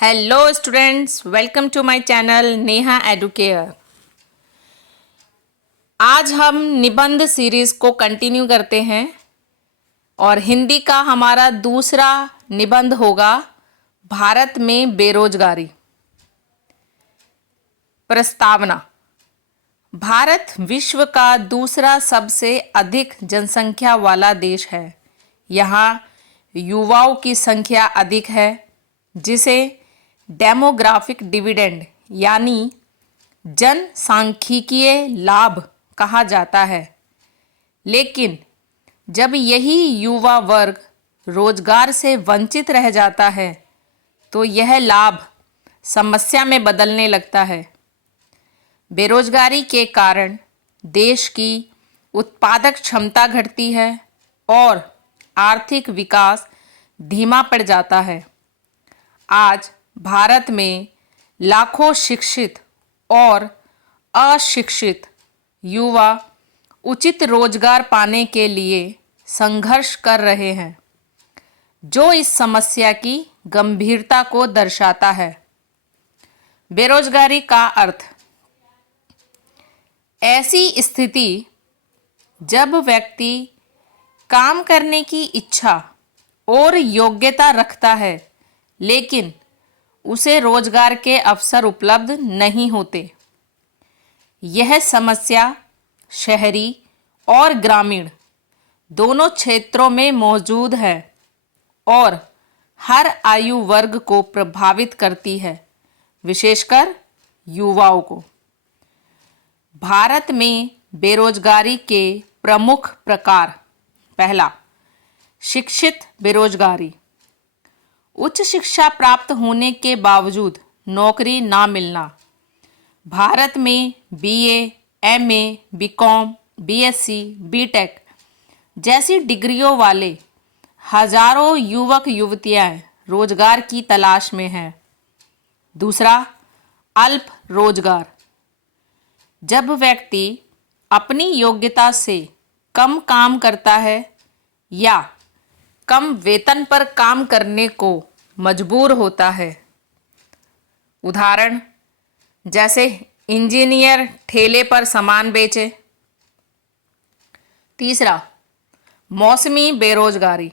Hello students, welcome to my channel Neha Educare. आज हम निबंध सीरीज़ को कंटिन्यू करते हैं और हिंदी का हमारा दूसरा निबंध होगा भारत में बेरोजगारी। प्रस्तावना। भारत विश्व का दूसरा सबसे अधिक जनसंख्या वाला देश है। यहाँ युवाओं की संख्या अधिक है, जिसे डेमोग्राफिक डिविडेंड यानी जनसांख्यिकीय लाभ कहा जाता है। लेकिन जब यही युवा वर्ग रोजगार से वंचित रह जाता है तो यह लाभ समस्या में बदलने लगता है। बेरोजगारी के कारण देश की उत्पादक क्षमता घटती है और आर्थिक विकास धीमा पड़ जाता है। आज भारत में लाखों शिक्षित और अशिक्षित युवा उचित रोजगार पाने के लिए संघर्ष कर रहे हैं, जो इस समस्या की गंभीरता को दर्शाता है। बेरोजगारी का अर्थ ऐसी स्थिति जब व्यक्ति काम करने की इच्छा और योग्यता रखता है, लेकिन उसे रोजगार के अवसर उपलब्ध नहीं होते। यह समस्या शहरी और ग्रामीण दोनों क्षेत्रों में मौजूद है और हर आयु वर्ग को प्रभावित करती है, विशेषकर युवाओं को। भारत में बेरोजगारी के प्रमुख प्रकार। पहला, शिक्षित बेरोजगारी। उच्च शिक्षा प्राप्त होने के बावजूद नौकरी ना मिलना। भारत में BA, MA, BCom, BSc, BTech जैसी डिग्रियों वाले हजारों युवक युवतियां रोजगार की तलाश में हैं। दूसरा, अल्प रोजगार। जब व्यक्ति अपनी योग्यता से कम काम करता है या कम वेतन पर काम करने को मजबूर होता है। उदाहरण जैसे इंजीनियर ठेले पर सामान बेचे। तीसरा, मौसमी बेरोजगारी।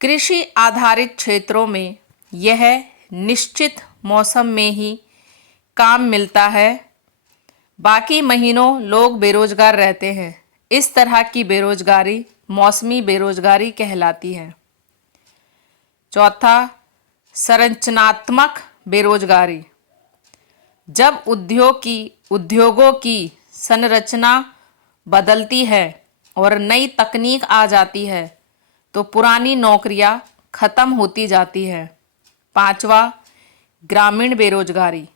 कृषि आधारित क्षेत्रों में यह निश्चित मौसम में ही काम मिलता है, बाकी महीनों लोग बेरोजगार रहते हैं। इस तरह की बेरोजगारी मौसमी बेरोजगारी कहलाती है। चौथा, संरचनात्मक बेरोजगारी। जब उद्योगों की संरचना बदलती है और नई तकनीक आ जाती है तो पुरानी नौकरियां खत्म होती जाती है। पांचवा, ग्रामीण बेरोजगारी।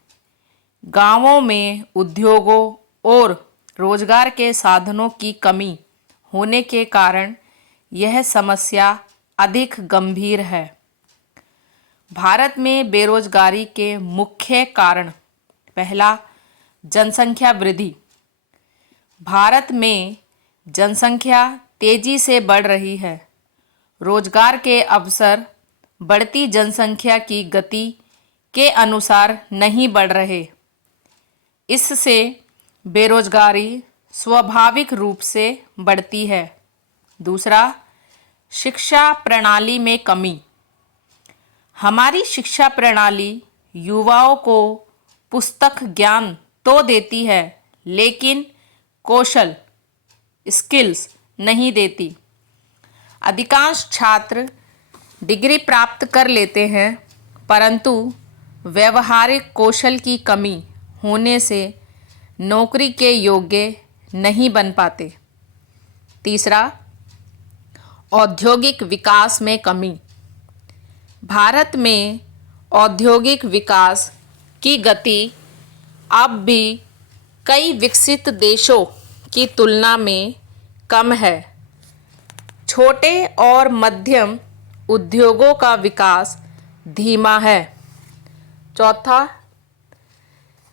गांवों में उद्योगों और रोजगार के साधनों की कमी होने के कारण यह समस्या अधिक गंभीर है। भारत में बेरोजगारी के मुख्य कारण। पहला, जनसंख्या वृद्धि। भारत में जनसंख्या तेजी से बढ़ रही है। रोजगार के अवसर बढ़ती जनसंख्या की गति के अनुसार नहीं बढ़ रहे। इससे बेरोजगारी स्वाभाविक रूप से बढ़ती है। दूसरा, शिक्षा प्रणाली में कमी। हमारी शिक्षा प्रणाली युवाओं को पुस्तक ज्ञान तो देती है, लेकिन कौशल स्किल्स नहीं देती। अधिकांश छात्र डिग्री प्राप्त कर लेते हैं, परंतु व्यवहारिक कौशल की कमी होने से नौकरी के योग्य नहीं बन पाते। तीसरा, औद्योगिक विकास में कमी। भारत में औद्योगिक विकास की गति अब भी कई विकसित देशों की तुलना में कम है। छोटे और मध्यम उद्योगों का विकास धीमा है। चौथा,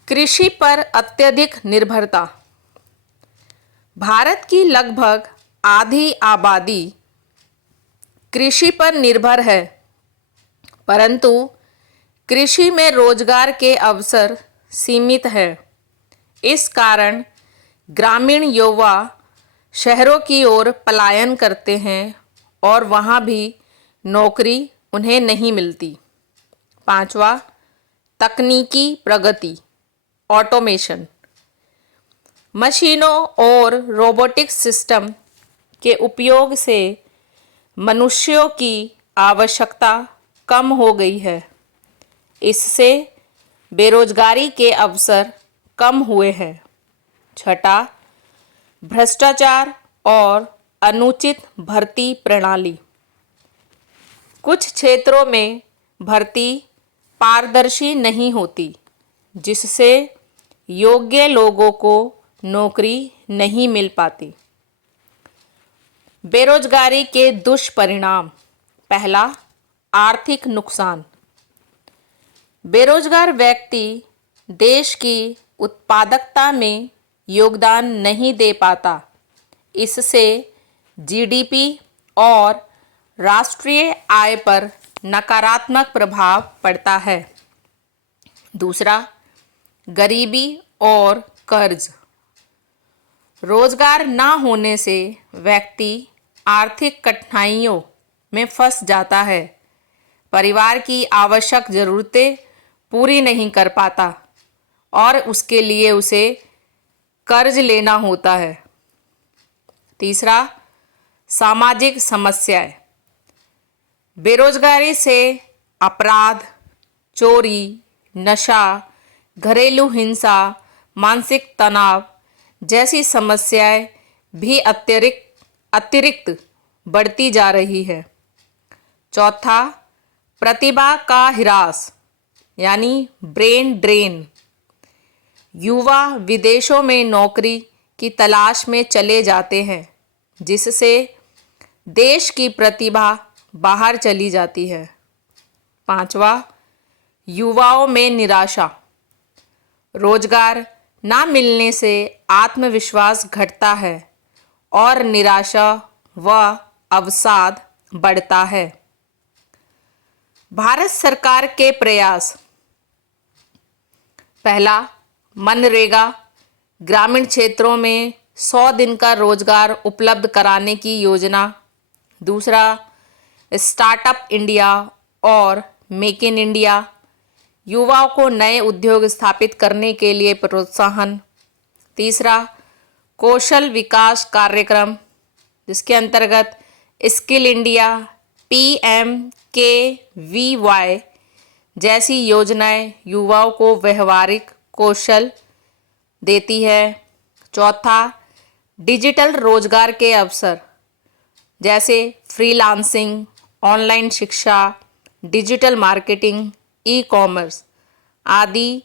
कृषि पर अत्यधिक निर्भरता। भारत की लगभग आधी आबादी कृषि पर निर्भर है, परंतु कृषि में रोजगार के अवसर सीमित है। इस कारण ग्रामीण युवा शहरों की ओर पलायन करते हैं और वहाँ भी नौकरी उन्हें नहीं मिलती। पांचवा, तकनीकी प्रगति, ऑटोमेशन। मशीनों और रोबोटिक सिस्टम के उपयोग से मनुष्यों की आवश्यकता कम हो गई है। इससे बेरोजगारी के अवसर कम हुए हैं। छठा, भ्रष्टाचार और अनुचित भर्ती प्रणाली। कुछ क्षेत्रों में भर्ती पारदर्शी नहीं होती, जिससे योग्य लोगों को नौकरी नहीं मिल पाती। बेरोजगारी के दुष्परिणाम। पहला, आर्थिक नुकसान। बेरोजगार व्यक्ति देश की उत्पादकता में योगदान नहीं दे पाता। इससे जीडीपी और राष्ट्रीय आय पर नकारात्मक प्रभाव पड़ता है। दूसरा, गरीबी और कर्ज। रोजगार न होने से व्यक्ति आर्थिक कठिनाइयों में फंस जाता है, परिवार की आवश्यक ज़रूरतें पूरी नहीं कर पाता और उसके लिए उसे कर्ज लेना होता है। तीसरा, सामाजिक समस्याएं। बेरोजगारी से अपराध, चोरी, नशा, घरेलू हिंसा, मानसिक तनाव जैसी समस्याएं भी अतिरिक्त बढ़ती जा रही है। चौथा, प्रतिभा का ह्रास यानी ब्रेन ड्रेन। युवा विदेशों में नौकरी की तलाश में चले जाते हैं, जिससे देश की प्रतिभा बाहर चली जाती है। पांचवा, युवाओं में निराशा। रोजगार ना मिलने से आत्मविश्वास घटता है और निराशा व अवसाद बढ़ता है। भारत सरकार के प्रयास। पहला, मनरेगा, ग्रामीण क्षेत्रों में 100 दिन का रोजगार उपलब्ध कराने की योजना। दूसरा, स्टार्टअप इंडिया और मेक इन इंडिया, युवाओं को नए उद्योग स्थापित करने के लिए प्रोत्साहन। तीसरा, कौशल विकास कार्यक्रम, जिसके अंतर्गत स्किल इंडिया, PMKVY जैसी योजनाएं युवाओं को व्यवहारिक कौशल देती है। चौथा, डिजिटल रोजगार के अवसर, जैसे फ्रीलांसिंग, ऑनलाइन शिक्षा, डिजिटल मार्केटिंग, ई कॉमर्स आदि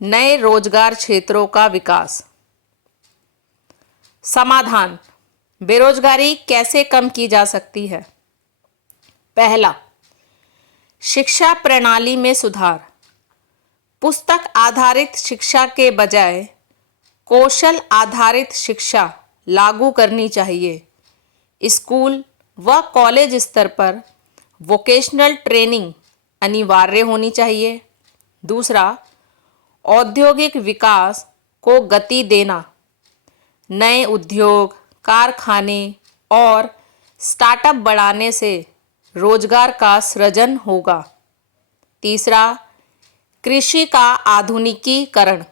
नए रोजगार क्षेत्रों का विकास। समाधान, बेरोजगारी कैसे कम की जा सकती है? पहला, शिक्षा प्रणाली में सुधार। पुस्तक आधारित शिक्षा के बजाय कौशल आधारित शिक्षा लागू करनी चाहिए। स्कूल व कॉलेज स्तर पर वोकेशनल ट्रेनिंग अनिवार्य होनी चाहिए। दूसरा, औद्योगिक विकास को गति देना। नए उद्योग, कारखाने और स्टार्टअप बढ़ाने से रोजगार का सृजन होगा। तीसरा, कृषि का आधुनिकीकरण।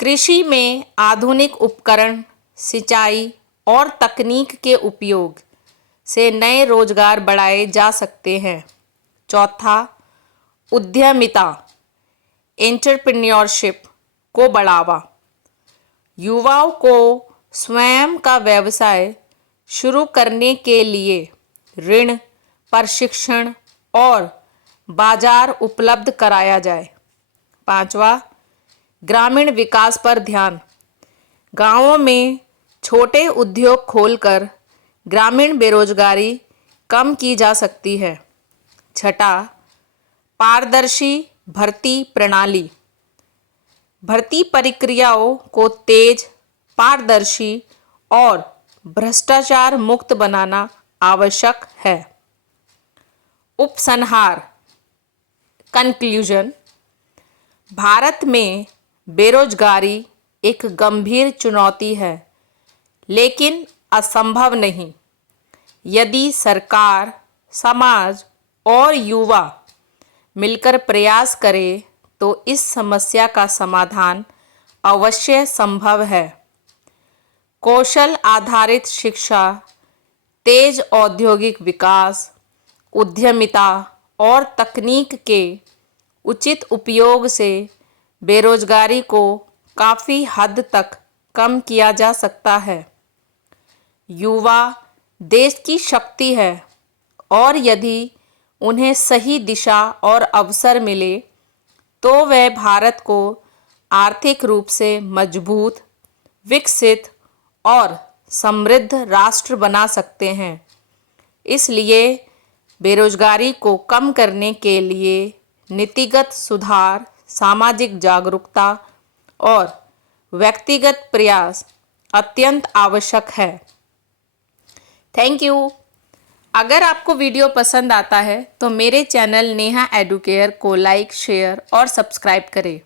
कृषि में आधुनिक उपकरण, सिंचाई और तकनीक के उपयोग से नए रोजगार बढ़ाए जा सकते हैं। चौथा, उद्यमिता, एंटरप्रेन्योरशिप को बढ़ावा। युवाओं को स्वयं का व्यवसाय शुरू करने के लिए ऋण, प्रशिक्षण और बाजार उपलब्ध कराया जाए। पांचवा, ग्रामीण विकास पर ध्यान। गांवों में छोटे उद्योग खोलकर ग्रामीण बेरोजगारी कम की जा सकती है। छठा, पारदर्शी भर्ती प्रणाली। भर्ती प्रक्रियाओं को तेज, पारदर्शी और भ्रष्टाचार मुक्त बनाना आवश्यक है। उपसंहार, कंक्लूजन, भारत में बेरोजगारी एक गंभीर चुनौती है, लेकिन असंभव नहीं। यदि सरकार, समाज और युवा मिलकर प्रयास करें तो इस समस्या का समाधान अवश्य संभव है। कौशल आधारित शिक्षा, तेज औद्योगिक विकास, उद्यमिता और तकनीक के उचित उपयोग से बेरोजगारी को काफ़ी हद तक कम किया जा सकता है। युवा देश की शक्ति है और यदि उन्हें सही दिशा और अवसर मिले तो वे भारत को आर्थिक रूप से मजबूत, विकसित और समृद्ध राष्ट्र बना सकते हैं। इसलिए बेरोजगारी को कम करने के लिए नीतिगत सुधार, सामाजिक जागरूकता और व्यक्तिगत प्रयास अत्यंत आवश्यक है। Thank you. अगर आपको वीडियो पसंद आता है तो मेरे चैनल नेहा एडुकेयर को लाइक, शेयर और सब्सक्राइब करें।